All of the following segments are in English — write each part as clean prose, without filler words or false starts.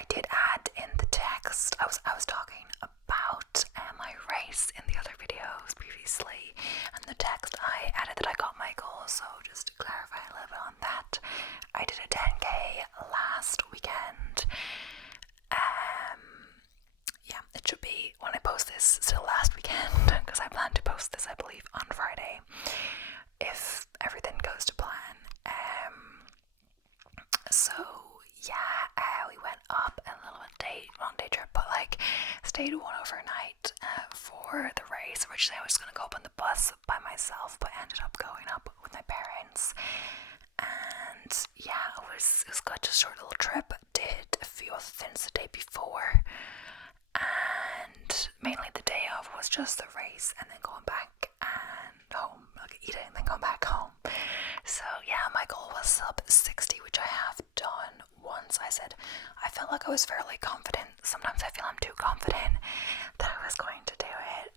I did add in the text. I was talking about my race in the other videos previously, and the text I added that I got my goal. So just to clarify a little bit on that, I did a 10k last weekend. Yeah, it should be when I post this still last weekend, because I plan to post this, I believe, on Friday if everything goes to plan. So yeah, we went up a little bit on day trip, but like stayed one overnight for the race. Originally I was going to go up on the bus by myself, but ended up going up with my parents. And yeah, it was good, just a short little trip. Did a few other things the day before, and mainly the day of was just the race, and then going back and home, like eating and then going back home. So yeah, my goal was sub 60, which I have done once. I felt like I was fairly confident. Sometimes I feel I'm too confident that I was going to do it.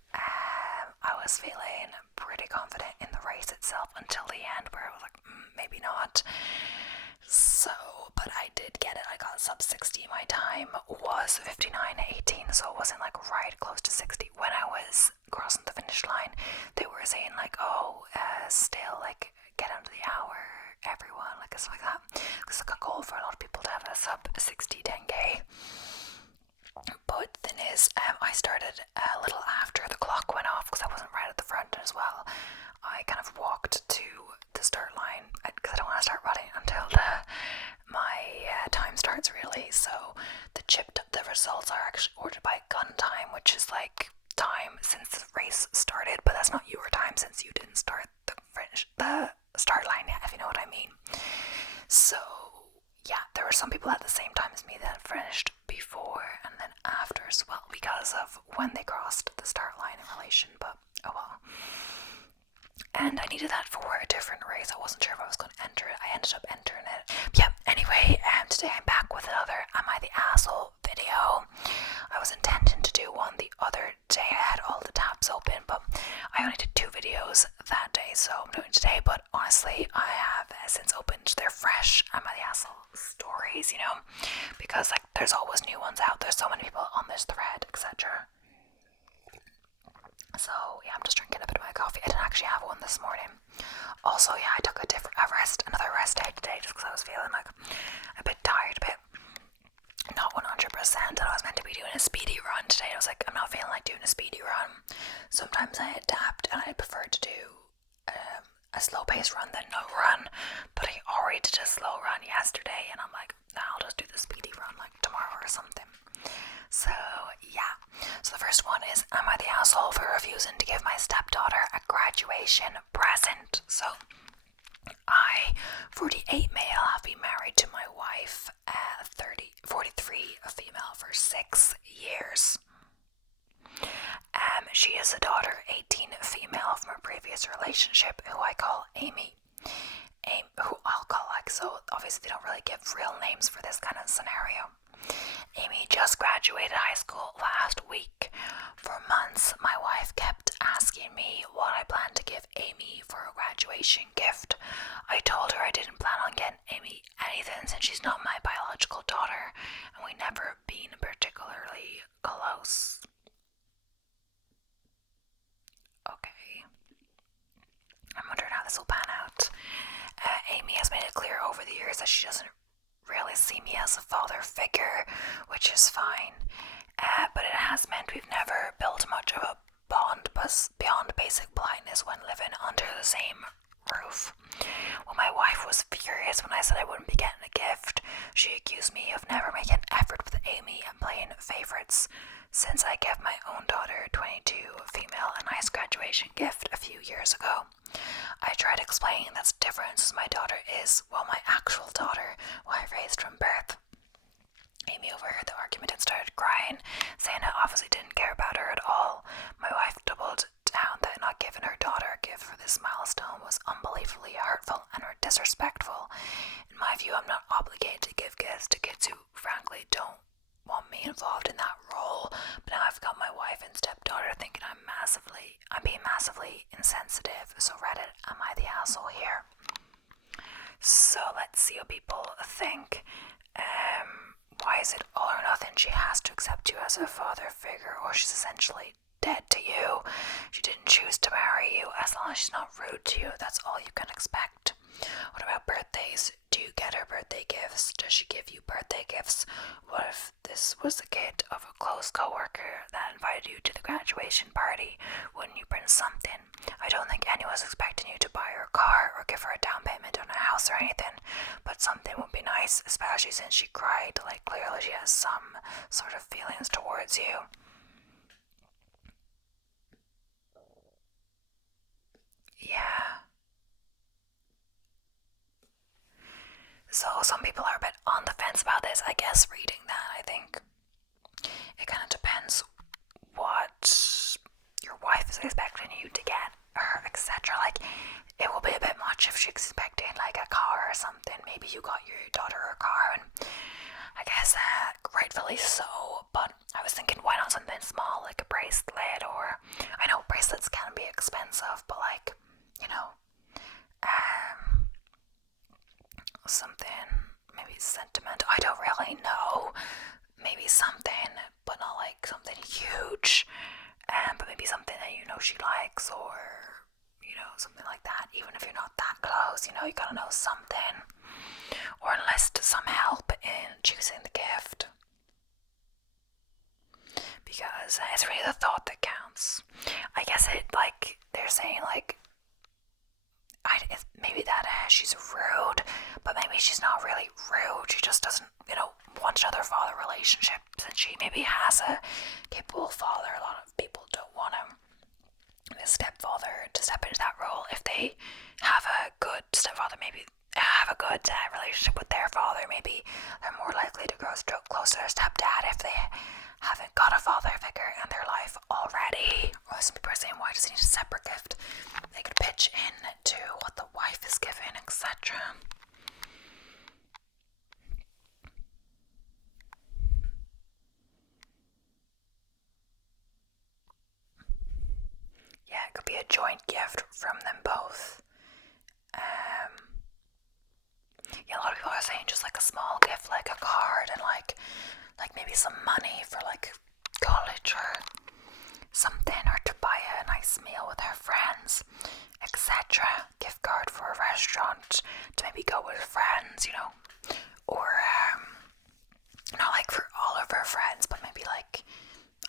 I was feeling pretty confident in the race itself until the end, where I was like, maybe not. So, but I did get it. I got sub 60. My time was 59:18, so it wasn't like right close to 60. When I was crossing the finish line, they were saying like, still like get under the hour, everyone, like stuff like that. It's like a goal for a lot of people to have a sub 60 10k. But the thing is, I started a little after the clock went off because I wasn't right at the front as well. I kind of walked to the start line because I don't want to start running until my time starts, really. So the results are actually ordered by gun time, which is like time since the race started, but that's not your time since you didn't start the start line yet, if you know what I mean. So yeah, there were some people at the same time as me that finished before and then after as well, because of when they crossed the start line in relation, but oh well. And I needed that for a different race. I wasn't sure if I was going to enter it. I ended up entering it. Yeah, anyway, today I'm back with another Am I the Asshole video. I was intending to do one the other day. I had all the tabs open, but I only did 2 videos that day, so I'm doing today. But honestly, I have since opened their fresh Am I the Asshole stories, because like there's always new ones out. There's so many people on this thread, etc. So yeah, I'm just drinking a bit of my coffee. I didn't actually have one this morning. Also, yeah, I took another rest day today just because I was feeling like a bit tired, a bit not 100%. And I was meant to be doing a speedy run today. I was like, I'm not feeling like doing a speedy run. Sometimes I adapt and I prefer to do a slow paced run than no run. But I already did a slow run yesterday, and I'm like, nah, I'll just do the speedy run like tomorrow or something. So yeah, so the first one is, am I the asshole for refusing to give my stepdaughter a graduation present? So I, 48 male, have been married to my wife, 43, a female, for 6 years. She is a daughter, 18, female, from a previous relationship, who I call Amy. Who I'll call so obviously they don't really give real names for this kind of scenario. Amy just graduated high school last week. For months, my wife kept asking me what I planned to give Amy for a graduation gift. I told her I didn't plan on getting Amy anything since she's not my biological daughter, and we never been particularly close. Okay. I'm wondering how this will pan out. Amy has made it clear over the years that she doesn't really see me as a father figure, which is fine, but it has meant we've never built much of a bond beyond basic politeness when living under the same roof. Well, my wife was furious when I said I wouldn't be getting a gift. She accused me of never making an effort with Amy and playing favorites. Since I gave my own daughter, 22, female, a nice graduation gift a few years ago, I tried explaining that's different as my daughter is, well, my actual daughter, who I raised from birth. Amy overheard the argument and started crying, saying I obviously didn't care about her at all. My wife doubled down that not giving her daughter a gift for this milestone was unbelievably hurtful and disrespectful. In my view, I'm not obligated to give gifts to kids who frankly don't want me involved in that role, but now I've got my wife and stepdaughter thinking I'm being massively insensitive. So Reddit, am I the asshole here? So let's see what people think. Why is it all or then she has to accept you as a father figure, or she's essentially dead to you. She didn't choose to marry you. As long as she's not rude to you, that's all you can expect. What about birthdays? Do you get her birthday gifts? Does she give you birthday gifts? What if this was the kid of a close coworker that invited you to the graduation party? Wouldn't you bring something? I don't think anyone's expecting you to buy her a car or give her a down payment on a house or anything, but something would be nice, especially since she cried. Like, clearly she has some sort of feelings towards you. Yeah. So some people are a bit on the fence about this. I guess reading that, I think it kind of depends what your wife is expecting you to get her, etc. Like, it will be a bit much if she's expecting like a car or something. Maybe you got your daughter a car, and I guess rightfully so. But I was thinking, why not something small like a bracelet? Or I know bracelets can be expensive, but like, you know, something maybe sentimental. I don't really know. Maybe something, but not like something huge. But maybe something that you know she likes, or you know, something like that. Even if you're not that close, you know, you gotta know something, or enlist some help in choosing the gift, because it's really the thought that counts. I guess it, like they're saying, like maybe that she's rude, but maybe she's not really rude. She just doesn't, you know, want another father relationship, since she maybe has a capable father. A lot of people don't want a stepfather to step into that role. If they have a good stepfather, maybe have a good relationship with their father, maybe they're more likely to grow closer to their stepdad if they haven't got a father figure in their life already. Or some people are saying, why does he need a separate gift? They could pitch in to what the wife is giving, etc. Yeah, it could be a joint gift from them both. Yeah, a lot of people are saying just like a small gift, like a card, and like maybe some money for like college or something, or to buy a nice meal with her friends, etc. Gift card for a restaurant to maybe go with friends, you know, or not like for all of her friends, but maybe like,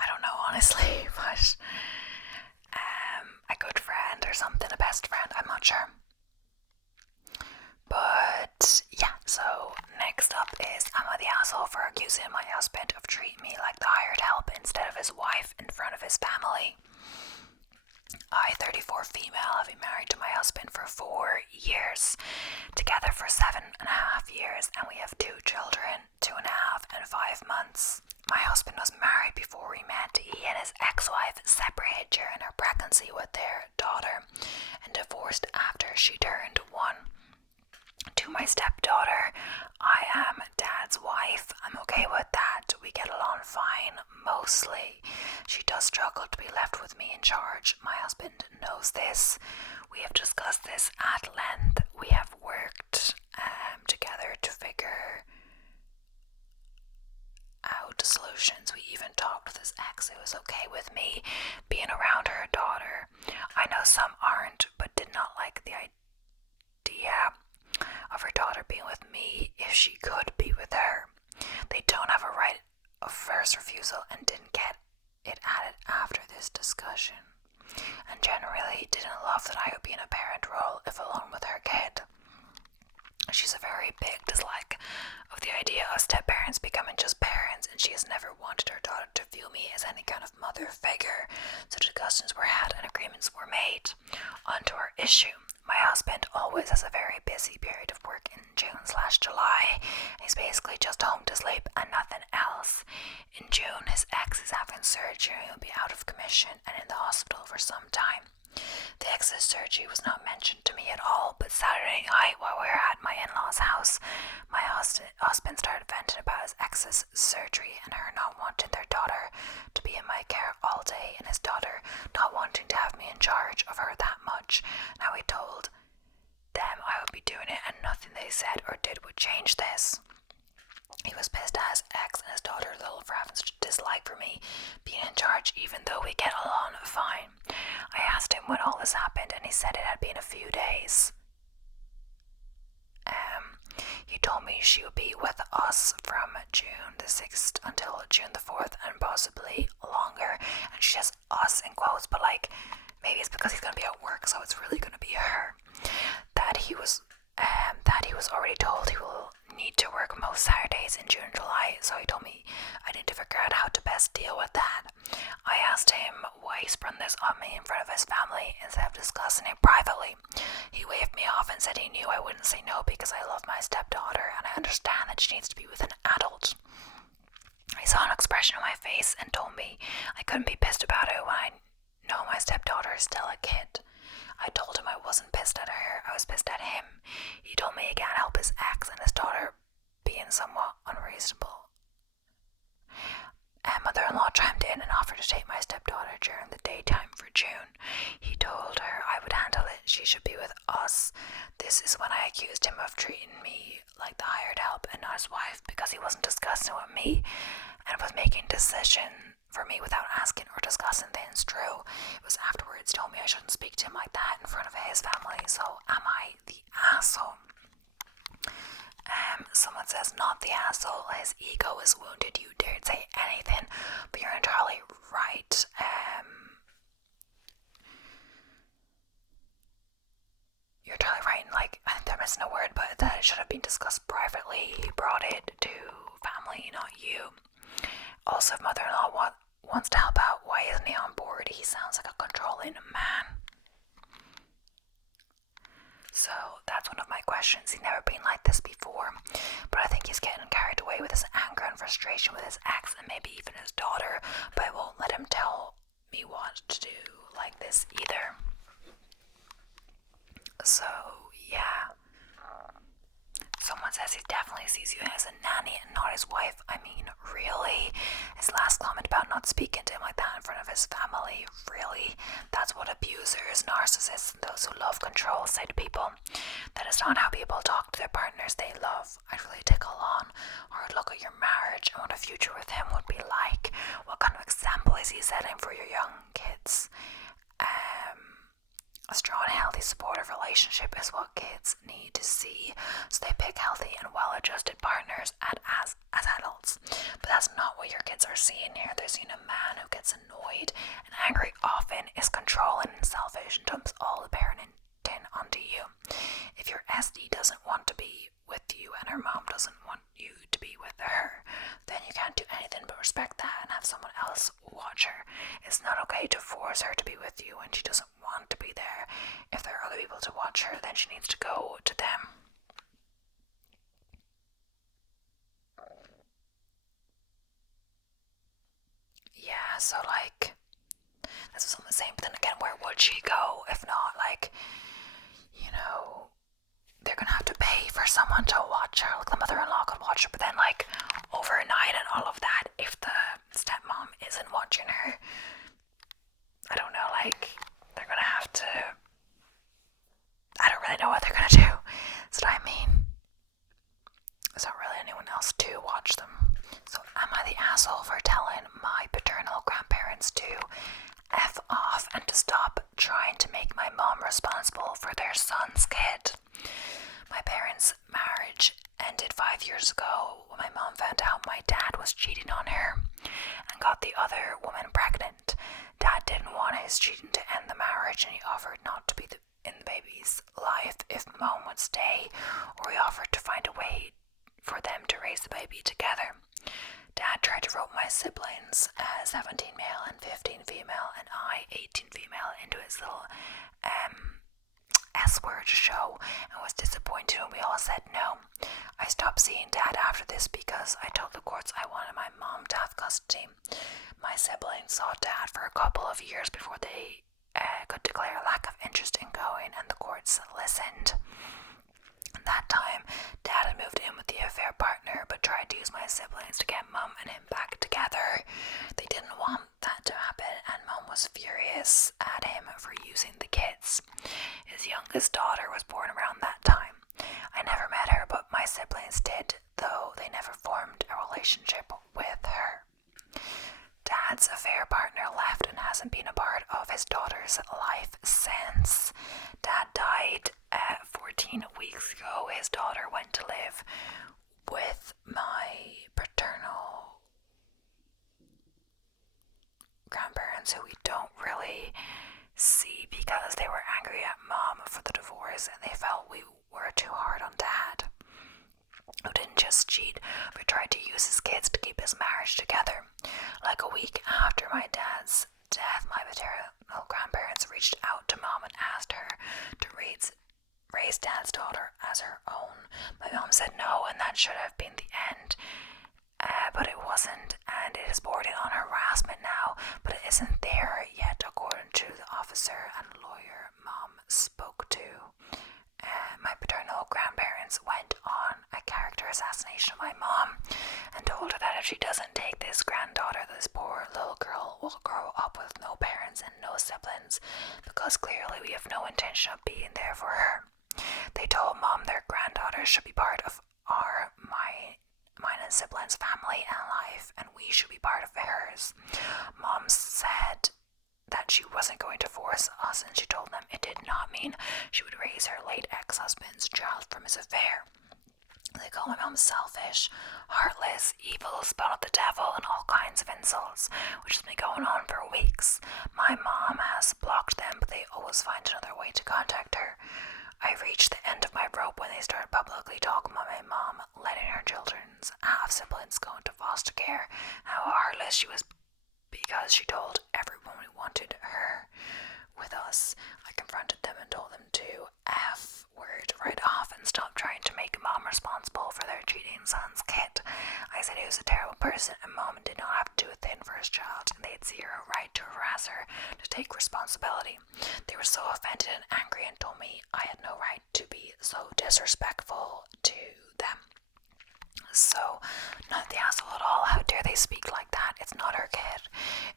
I don't know honestly, but a good friend or something, a best friend, I'm not sure. But yeah, so next up is, am I the asshole for accusing my husband of treating me like the hired help instead of his wife in front of his family? I, 34 female, have been married to my husband for 4 years, together for 7.5 years, and we have 2 children, 2.5 and 5 months. My husband was married before we met. He and his ex-wife separated during her pregnancy with their daughter and divorced after she turned 1. To my stepdaughter, I am Dad's wife. I'm okay with that. We get along fine, mostly. She does struggle to be left with me in charge. My husband knows this. We have discussed this at length. We have worked together to figure out solutions. We even talked with his ex, who was okay with me being around her daughter. I know some aren't, but did not like the idea of her daughter being with me if she could be with her. They don't have a right of first refusal and didn't get it added after this discussion, and generally didn't love that I would be in a parent role if alone with her kid. She's a very big dislike of the idea of step-parents becoming just parents, and she has never wanted her daughter to view me as any kind of mother figure, so discussions were had and agreements were made. On to our issue. My husband always has a very busy period of work in June/July. He's basically just home to sleep and nothing else. In June, his ex is having surgery and will be out of commission and in the hospital for some time. The ex's surgery was not mentioned to me at all, but Saturday night, while we were at my in-laws' house, my husband started venting about his ex's surgery and her not wanting their daughter to be in my care all day, and his daughter not wanting to have me in charge of her that much. Now he told them I would be doing it, and nothing they said or did would change this. He was pissed at his ex and his daughter's little least until June the 4th and possibly longer. And she has us in quotes, but like maybe it's because he's going to be at work, so it's really going to be her. That he was already told he will need to work most Saturdays in June and July, so he told me I need to figure out how to best deal with that. I asked him why he sprung this on me in front of his family instead of discussing it privately. He waved me off and said he knew I wouldn't say no because I love my stepdaughter and I understand that she needs to be with an adult. He saw an expression on my face and told me I couldn't be pissed about it when I know my stepdaughter is still a kid. I told him I wasn't pissed at her, I was pissed at him. He told me he can't help his ex and his daughter being somewhat unreasonable. And mother-in-law chimed in and offered to take my stepdaughter during the daytime for June. He told her I would handle it, she should be with us. This is when I accused him of treating me like the hired help and not his wife because he wasn't discussing with me and was making a decision for me without asking or discussing things. True, it was afterwards he told me I shouldn't speak to him like that in front of his family, so am I the asshole? Someone says, not the asshole, his ego is wounded, you dared say anything, but you're entirely right. You're entirely right, and like, I think they're missing a word, but that it should have been discussed privately. He brought it to family, not you. Also, if mother-in-law wants to help out, why isn't he on board? He sounds like a controlling man. So that's one of my questions. He's never been like this before, but I think he's getting carried away with his anger and frustration with his ex and maybe even his daughter, but I won't let him tell me what to do like this either. So yeah, someone says he definitely sees you as a nanny and not his wife. I mean, really? His last comment about not speaking to him like that in front of his family, really? That's what abusers, narcissists, and those who love control say to people. That is not how people talk to their partners they love. I'd really take a long, hard look at your marriage and what a future with him would be like. What kind of example is he setting for your young kids? A strong, healthy, supportive relationship is what kids need to see, so they pick healthy and well-adjusted partners as adults. But that's not what your kids are seeing here. They're seeing a man who gets annoyed and angry often, is controlling and selfish, and dumps all the parenting onto you. If your SD doesn't want to be with you and her mom doesn't want you to be with her, then you can't do anything but respect that and have someone else watch her. It's not okay to force her to be with you when she doesn't want to be there. If there are other people to watch her, then she needs to go to them. Yeah, so like, that's what someone's saying, but then again, where would she go if not, like, you know, they're gonna have to pay for someone to watch her. Like the mother-in-law could watch her, but then like overnight and all of that, if the stepmom isn't watching her, I don't know, like they're gonna have to, I don't really know what they're gonna do. That's what I mean. There's not really anyone else to watch them. So am I the asshole for telling my paternal grandparents to F off and to stop trying to make my mom responsible for their son's kid? My parents' marriage ended 5 years ago when my mom found out my dad was cheating on her and got the other woman pregnant. Dad didn't want his cheating to end the marriage and he offered not to be in the baby's life if mom would stay, or he offered to find a way for them to raise the baby together. Dad tried to rope my siblings, 17 male and 15 female, and I, 18 female, into his little S-word show and was disappointed when we all said no. I stopped seeing Dad after this because I told the courts I wanted my mom to have custody. My siblings saw Dad for a couple of years before they could declare a lack of interest in going, and the courts listened. That time, Dad had moved in with the affair partner but tried to use my siblings to get Mum and him back together. They didn't want that to happen, and Mum was furious at him for using the kids. His youngest daughter was born around that time. I never met her, but my siblings did, though they never formed a relationship with her. Dad's affair partner left and hasn't been a part of his daughter's life since. Dad died 14 weeks ago. His daughter went to live with my paternal grandparents who we don't really see because they were angry at mom for the divorce and they felt we were too hard on dad, who didn't just cheat but tried to use his kids to keep his marriage together. Like a week after my dad's death, my maternal grandparents reached out to mom and asked her to raise dad's daughter as her own. My mom said no, and that should have been the end. But it wasn't, and it is bordering on harassment now, but it isn't there yet, according to the officer and lawyer mom spoke to. My paternal grandparents went on a character assassination of my mom and told her that if she doesn't take this granddaughter, this poor little girl will grow up with no parents and no siblings, because clearly we have no intention of being there for her. They told mom their granddaughter should be part of mine and siblings' family and life, and we should be part of hers. Mom said that she wasn't going to force us, and she told them it did not mean she would raise her late ex-husband's child from his affair. They call my mom selfish, heartless, evil, spawn of the devil, and all kinds of insults, which has been going on for weeks. My mom has blocked them, but they always find another way to contact her. I reached the end of my rope when they started publicly talking about my mom letting her children's half-siblings go into foster care, how heartless she was because she told everyone we wanted her with us. I confronted them and told them to F word right off and stop trying to make mom responsible for their cheating son's kid. I said he was a terrible person and mom did not have to do a thing for his child, and they had zero right to harass her to take responsibility. They were so offended and angry and told me I had no right to be so disrespectful to them. So, not the asshole at all. How dare they speak like that? It's not her kid.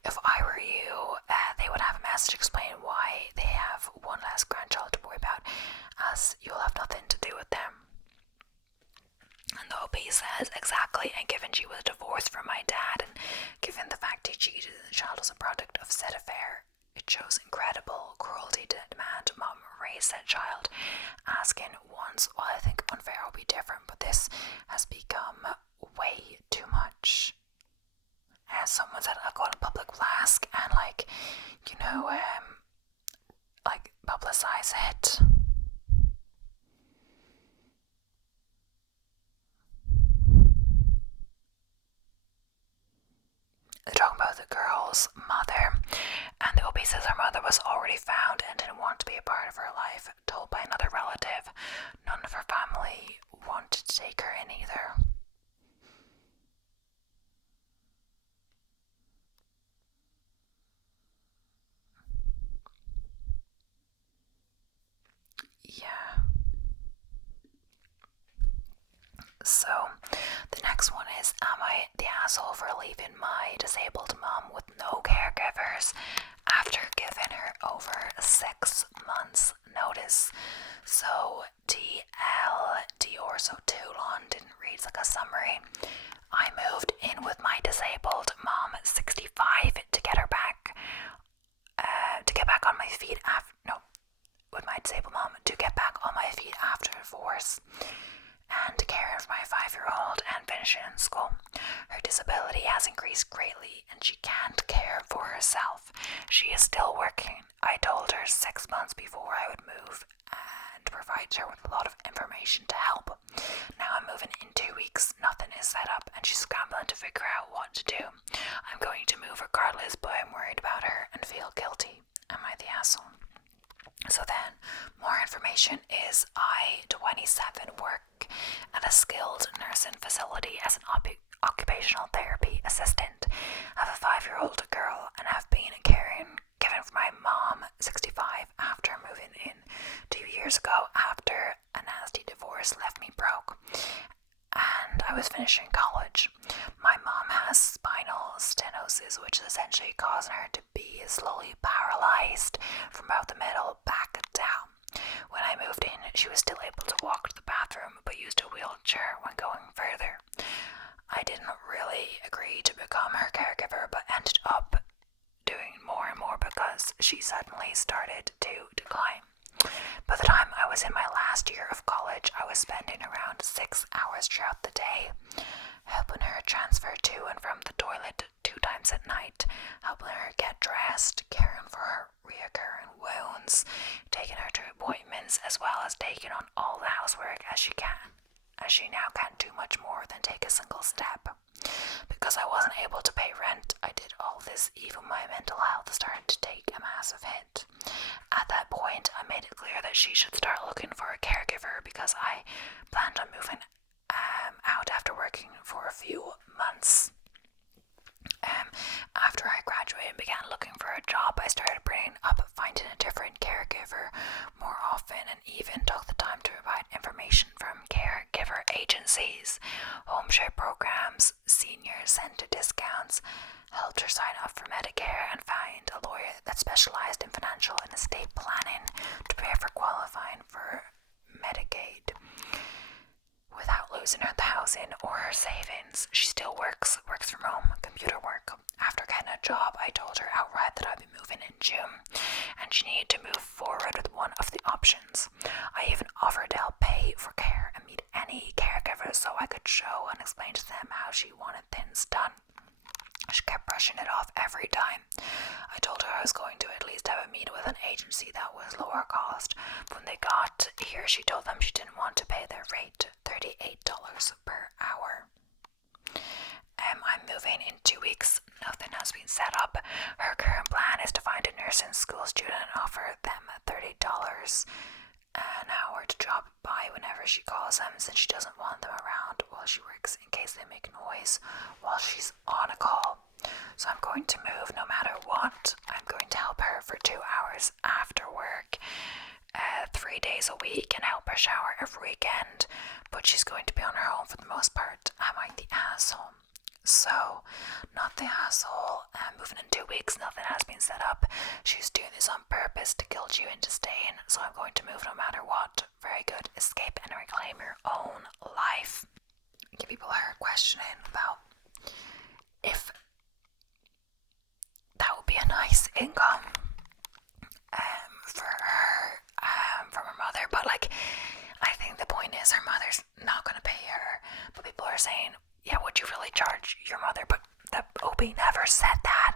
If I were you, they would have a message explaining why they have one less grandchild to worry about, as you'll have nothing to do with them. And the OP says, exactly, and given she was divorced from my dad, and given the fact he cheated and the child was a product of said affair, it shows incredible cruelty to demand mom raise that child. Asking once, well, I think unfair will be different, but this has become way too much. As someone said, I'll go on a public flask and publicize it. They're talking about the girl's mother, and the OP says her mother was already found and didn't want to be a part of her life, told by another relative. None of her family wanted to take her in either. Yeah. So, the next one is, am I the asshole for leaving my disabled mom with no caregivers after giving her over 6 months notice? So, or so too long, didn't read like a summary. I moved in with my disabled mom at 65 to get her back, to get back on my feet with my disabled mom to get back on my feet after divorce, and to care for my 5-year-old and finishing in school. Her disability has increased greatly and she can't care for herself. She is still working. I told her 6 months before I would move and provide her with a lot of information to help. Now I'm moving in 2 weeks, nothing is set up, and she's scrambling to figure out what to do. I'm going to move regardless, but I'm worried about her and feel guilty. Am I the asshole? So then, more information is I, 27, work at a skilled nursing facility as an occupational therapy assistant. I have a 5-year-old girl and have been given for my mom, 65, after moving in 2 years ago after a nasty divorce left me broke. And I was finishing college. My mom has spinal stenosis, which is essentially causing her to be slowly paralyzed from about the middle back down. When I moved in, she was still able to walk to the bathroom, but used a wheelchair when going further. I didn't really agree to become her caregiver, but ended up doing more and more because she suddenly started to decline. By the time I was in my last year of college, I was spending around 6 hours throughout the day, helping her transfer to and from the toilet 2 times at night, helping her get able to pay rent. I did all this, even my mental health started to take a massive hit. At that point, I made it clear that she should start looking for a caregiver because I planned on moving out after working for a few months. After I graduated and began looking for a job, I started bringing up finding a different caregiver more often, and even took the time to provide information from caregiver agencies, home share programs, senior center discounts, helped her sign up for Medicare, and find a lawyer that specialized in financial and estate planning to prepare for qualifying for Medicaid without losing her housing or her savings. She still works from home, computer work. After getting a job, I told her outright that I'd be moving in June, and she needed to move forward with one of the options. I even offered to help pay for care and meet any caregivers so I could show and explain to them how she wanted things done. She kept brushing it off every time. I told her I was going to at least have a meeting with an agency that was lower cost. When they got here, she told them she didn't want to pay their rate, $38 per hour. I'm moving in 2 weeks. Nothing has been set up. Her current plan is to find a nursing school student and offer them $30 an hour to drop by whenever she calls them, since she doesn't want them around while she works in case they make noise while she's on a call. So I'm going to move no matter what. I'm going to help her for 2 hours after work, 3 days a week, and help her shower every weekend, but she's going to be on her own for the most part. Am I the asshole? So, not the asshole. I'm moving in 2 weeks. Nothing has been set up. She's doing this on purpose to guilt you into staying, so I'm going to move no matter what. Very good. Escape and reclaim your own life. People are questioning about if that would be a nice income for her, from her mother, but like, I think the point is her mother's not going to pay her, but people are saying, yeah, would you really charge your mother? But the OB never said that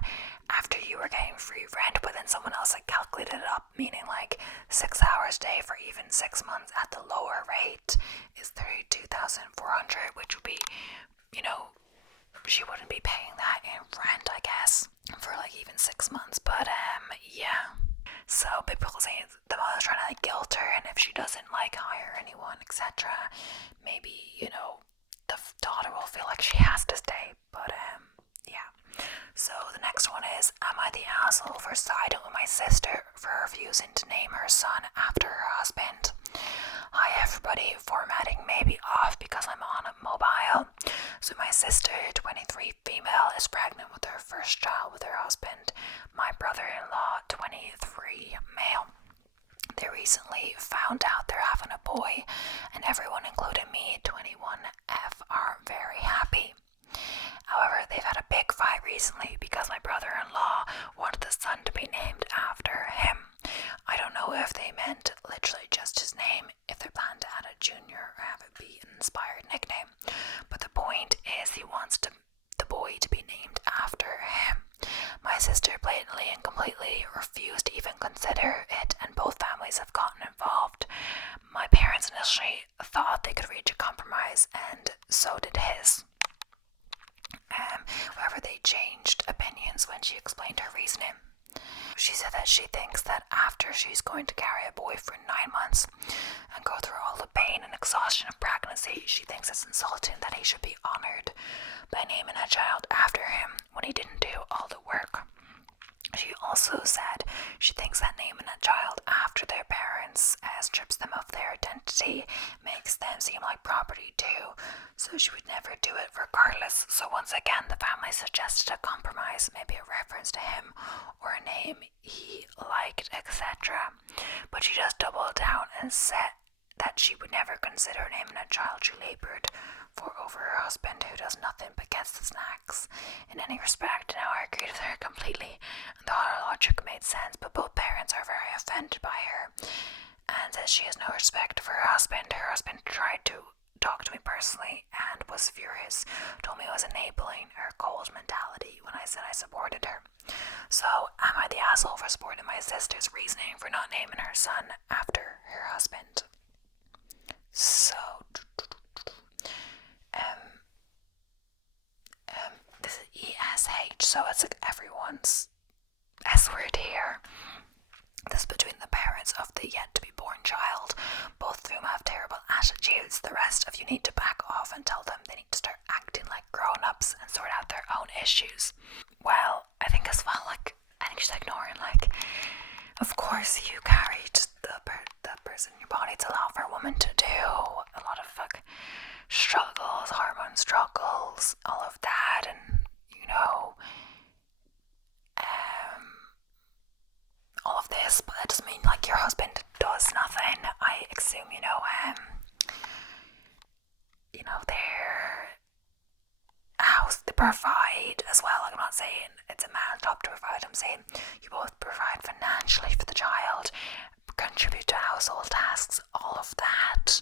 after you were getting free rent, but then someone else had calculated it up, meaning like 6 hours a day for even 6 months at the lower rate is $32,400, which would be, she wouldn't be paying that in rent, I guess, for like even 6 months, but yeah. So people saying the mother's trying to like guilt her, and if she doesn't like hire anyone, etc., maybe, the daughter will feel like she has to stay, but yeah. So the next one is, am I the asshole for siding with my sister for refusing to name her son after her husband? Hi everybody, formatting may be off because I'm on a mobile. So my sister, 23 female, is pregnant with her first child with her husband. My brother-in-law, 23 male. They recently found out they're having a boy, and everyone, including me, 21F, are very happy. However, they've had a big fight recently because my brother-in-law wanted the son to be named after him. I don't know if they meant literally just his name, if they plan to add a junior or have it be an inspired nickname, but the point is he wants the boy to be named after him. My sister blatantly and completely refused to even consider it, and both families have gotten involved. My parents initially thought they could reach a compromise, and so did his. However, they changed opinions when she explained her reasoning. She said that she thinks that after she's going to carry a boy for 9 months and go through all the pain and exhaustion of pregnancy, she thinks it's insulting that he should be honored by naming a child after him when he didn't do all the work. She also said she thinks that naming a child after their parents strips them of their identity, makes them seem like property too, so she would never do it regardless. So once again, the family suggested a compromise, maybe a reference to him or a name he liked, etc. But she just doubled down and said that she would never consider naming a child she labored for over her husband, who does nothing but gets the snacks in any respect. Now I agreed with her completely, and the whole logic made sense, but both parents are very offended by her and says she has no respect for her husband. Her husband tried to talk to me personally and was furious, told me I was enabling her cold mentality when I said I supported her. So am I the asshole for supporting my sister's reasoning for not naming her son after her husband? So this is age, so it's like everyone's S word here. This between the parents of the yet to be born child, both of whom have terrible attitudes. The rest of you need to back off and tell them they need to start acting like grown-ups and sort out their own issues. Well, I think as well, like, I think she's ignoring, like, of course you carried the person in your body. It's a lot for a woman to do. A lot of like struggles, hormone struggles, all of that, and all of this, but that doesn't mean like your husband does nothing. I assume their house, they provide as well. Like, I'm not saying it's a man's job to provide, I'm saying you both provide financially for the child, contribute to household tasks, all of that,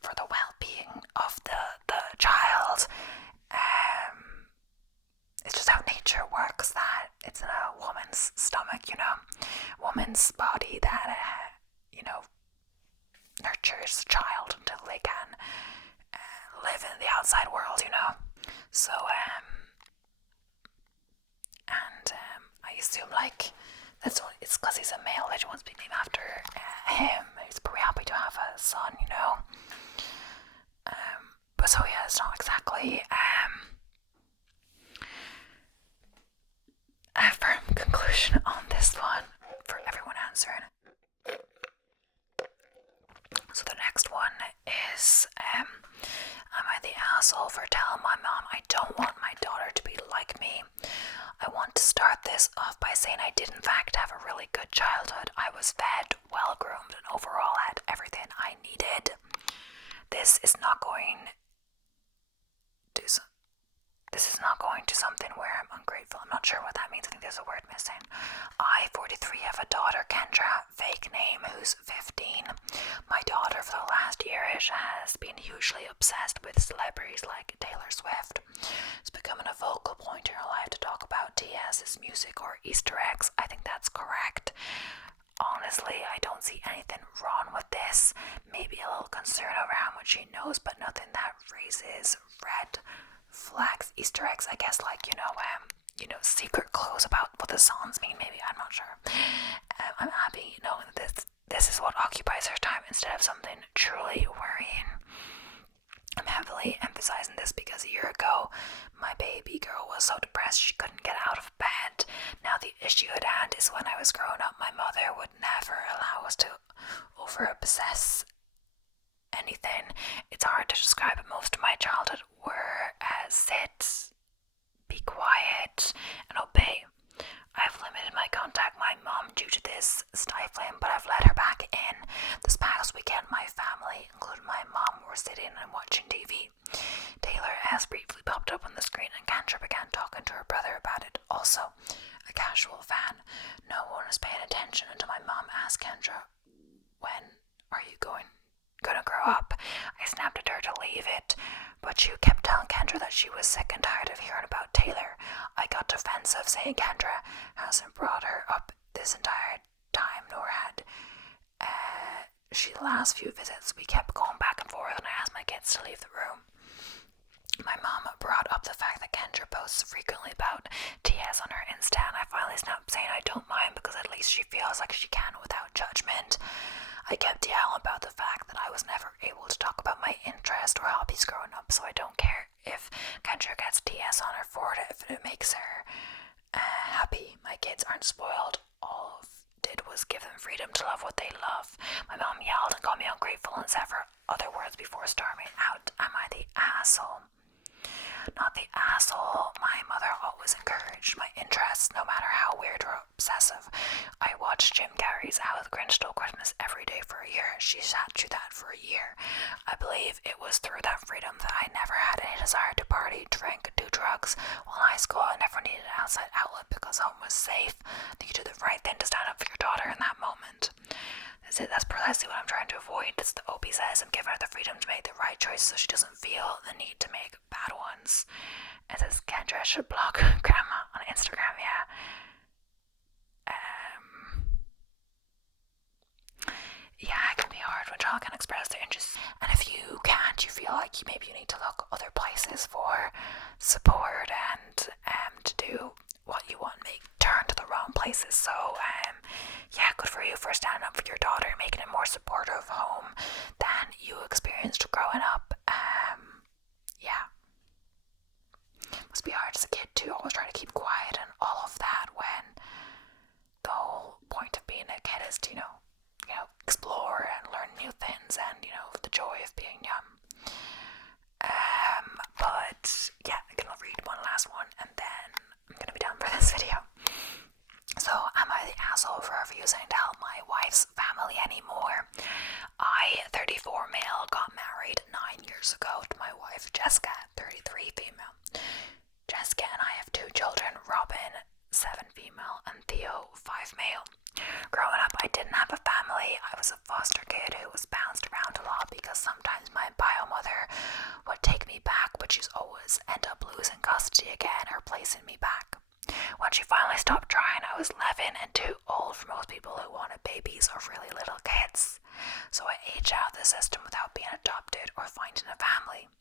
for the well-being of the child. It's just how nature works, that it's in a woman's stomach, woman's body that nurtures the child until they can live in the outside world, so I assume like it's because he's a male that she wants to be named after him. He's pretty happy to have a son, but so yeah, it's not exactly a firm conclusion on this one for everyone answering. So the next one is, am I the asshole for telling my mom I don't want my daughter to be like me? I want to start this off by saying I did in fact have a really good childhood. I was fed, well groomed, and overall had everything I needed. This is not going to something where I'm ungrateful. I'm not sure what that means. I think there's a word missing. I, 43, have a daughter, Kendra, fake name, who's 15. My daughter, for the last year-ish, has been hugely obsessed with celebrities like Taylor Swift. It's becoming a focal point in her life to talk about TS's music or Easter eggs. I think that's correct. Honestly, I don't see anything wrong with this. Maybe a little concern over how much she knows, but nothing that raises red flags. Easter eggs, I guess, like, secret clues about what the songs mean, maybe, I'm not sure. I'm happy knowing that this is what occupies her time instead of something truly worrying. I'm heavily emphasizing this because a year ago, my baby girl was so depressed she couldn't get out of bed. Now the issue at hand is when I was growing up, my mother would never allow us to over-obsess anything. It's hard to describe, but most of my childhood were sit, be quiet, and obey. I've limited my contact with my mom due to this stifling, but I've let her back in. This past weekend, my family, including my mom, were sitting and watching TV. Taylor has briefly popped up on the screen, and Kendra began talking to her brother about it. Also, a casual fan. No one is paying attention until my mom asked Kendra, "When are you gonna grow up?" I snapped at her to leave it, but she kept telling Kendra that she was sick and tired of hearing about Taylor. I got defensive, saying Kendra hasn't brought her up this entire time, nor had she the last few visits. We kept going back and forth, and I asked my kids to leave the room. My mom brought up the fact that Kendra posts frequently about TS on her Insta, and I finally snapped, saying I don't mind because at least she feels like she can without judgment. I kept yelling about the fact that I was never able to talk about my interest or hobbies growing up, so I don't care if Kendra gets TS on her forehead if it makes her happy. My kids aren't spoiled. All I did was give them freedom to love what they love. My mom yelled and called me ungrateful and several other words before storming out. Am I the asshole? Not the asshole. My mother always encouraged my interests, no matter how weird or obsessive. I watched Jim Carrey's How the Grinch Stole Christmas every day for a year. She sat through that for a year. I believe it was through that freedom that I never had any desire to party, drink, do drugs. While in high school, I never needed an outside outlet because home was safe. I think you did the right thing to stand up for your daughter in that moment. That's precisely what I'm trying to avoid. That's the OP says. I'm giving her the freedom to make the right choices so she doesn't feel the need to make bad ones. It says Kendra should block grandma on Instagram, yeah. Yeah, it can be hard when child can express their interests. And if you can't, you feel like maybe you need to look other places. places for support and to do what you want, make turn to the wrong places. So yeah, good for you for standing up for your daughter, making a more supportive home than you experienced growing up. Yeah, must be hard as a kid to always try to keep quiet and all of that when the whole point of being a kid is to, explore and learn new things and, the joy of being young. But yeah, I'm gonna read one last one and then I'm gonna be done for this video. So, am I the asshole for refusing to help my wife's family anymore? I, 34 male, got married 9 years ago to my wife Jessica, 33 female. Jessica and I have 2 children, Robin, 7 female, and Theo, 5 male. Growing up, I didn't have a family. I was a foster kid who was bounced around a lot because sometimes my bio mother would take me back, but she's always end up losing custody again or placing me back. When she finally stopped trying, I was 11 and too old for most people who wanted babies or really little kids. So I aged out of the system without being adopted or finding a family.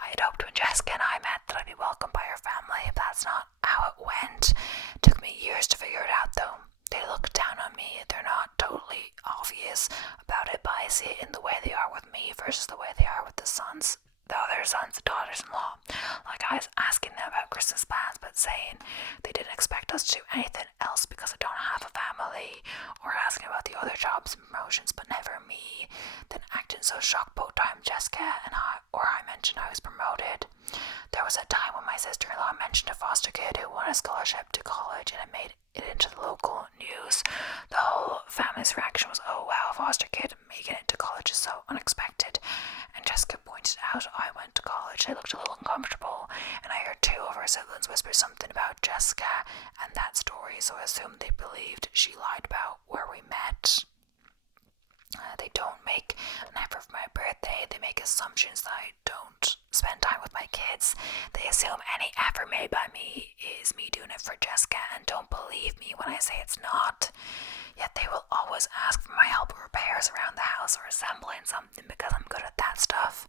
I had hoped when Jessica and I met that I'd be welcomed by her family, but that's not how it went. It took me years to figure it out though. They look down on me. They're not totally obvious about it, but I see it in the way they are with me versus the way they are with the other sons and daughters-in-law. Like, I was asking them about Christmas plans, but saying they didn't expect us to do anything else because I don't have a family, or asking about the other jobs and promotions, but never me. Then acting so shocked both times Jessica and I mentioned I was promoted. There was a time when my sister-in-law mentioned a foster kid who won a scholarship to college, and it made it into the local news. The whole family's reaction was, "Oh wow, a foster kid making it to college is so unexpected." And Jessica pointed out I went to college. They looked a little uncomfortable, and I heard 2 of her siblings whisper something about Jessica and that story, so I assumed they believed she lied about where we met. They don't make an effort for my birthday. They make assumptions that I don't spend time with my kids. They assume any effort made by me is me doing it for Jessica and don't believe me when I say it's not. Yet they will always ask for my help with repairs around the house or assembling something because I'm good at that stuff.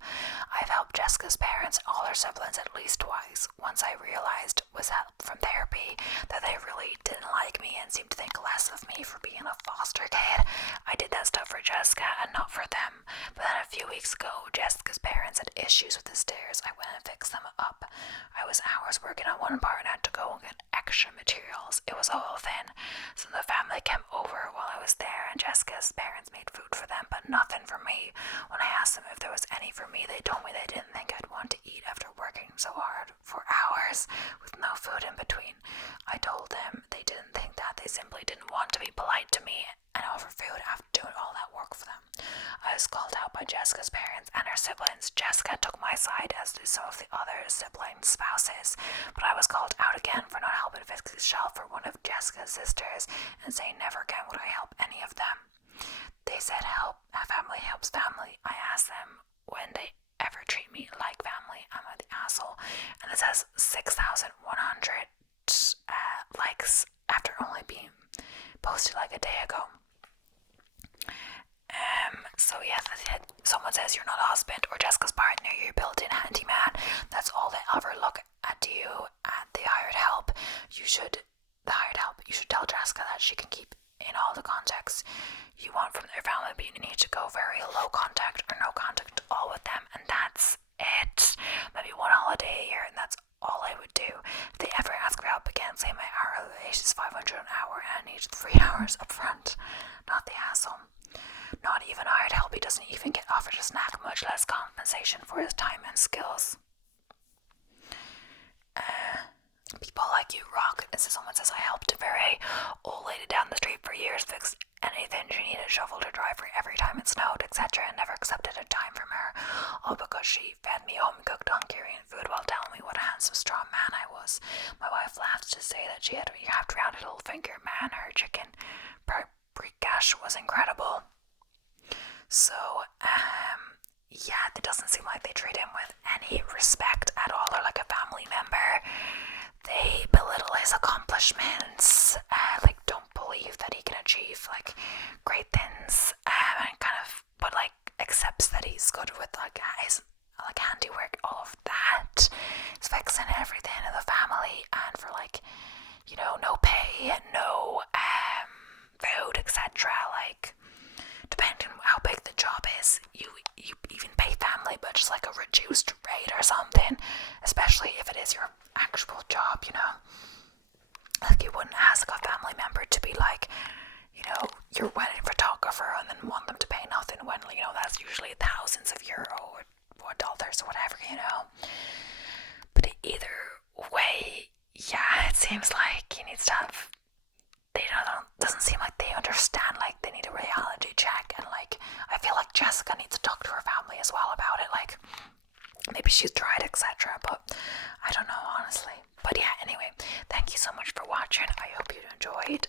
I've helped Jessica's parents and all her siblings at least twice. Once I realized was help from therapy that they really didn't like me and seemed to think less of me for being a foster kid. I did that stuff for Jessica and not for them. But then a few weeks ago, Jessica's parents had issues with the stairs. I went and fixed them up. I was hours working on one part and had to go and get extra materials. It was all thin. So the family came over while I was there, and Jessica's parents made food for them, but nothing for me. When I asked them if there was any for me, they told me they didn't think I'd want to eat after working so hard for hours with no food in between. I told them they didn't think that. They simply didn't want to be polite to me and offer food after doing all that work for them. I was called out by Jessica's parents and her siblings. Jessica took my side, as did some of the other siblings' spouses, but I was called out again for not helping fix the shelf for one of Jessica's sisters and saying never again would I help any of them. They said family helps family. I asked them when they ever treat me like family. Am I the asshole? And this has 6,100 likes after only being posted like a day ago. So yeah, that's it. Someone says you're not a husband or Jessica's partner, you're built-in handyman. That's all they ever look at you at the hired help. You should tell Jessica that she can keep in all the contacts you want from their family, but you need to go very low contact or no contact at all with them, and that's it. Maybe one holiday a year, and that's all I would do. If they ever ask for help again, say my hourly rate is $500 an hour and I need 3 hours up front. Not the asshole. Not even hired help. He doesn't even get offered a snack, much less compensation for his time and skills. People like you rock. Someone says I helped a very old lady down the street for years, fix anything she needed, shovel to drive for every time it snowed, etc., and never accepted a dime from her, all because she fed me home cooked Hungarian food while telling me what a handsome, strong man I was. My wife laughed to say that she had a wrapped-rounded little finger man. Her chicken brikash was incredible. So, yeah, it doesn't seem like they treat him with any respect at all, or like a family member. They belittle his accomplishments, don't believe that he can achieve, great things, and kind of, but, accepts that he's good with, his, handiwork, all of that. seems like he needs to have. They doesn't seem like they understand. Like they need a reality check, and like I feel like Jessica needs to talk to her family as well about it. Like maybe she's tried, etc. But I don't know, honestly. But yeah, anyway, thank you so much for watching. I hope you enjoyed.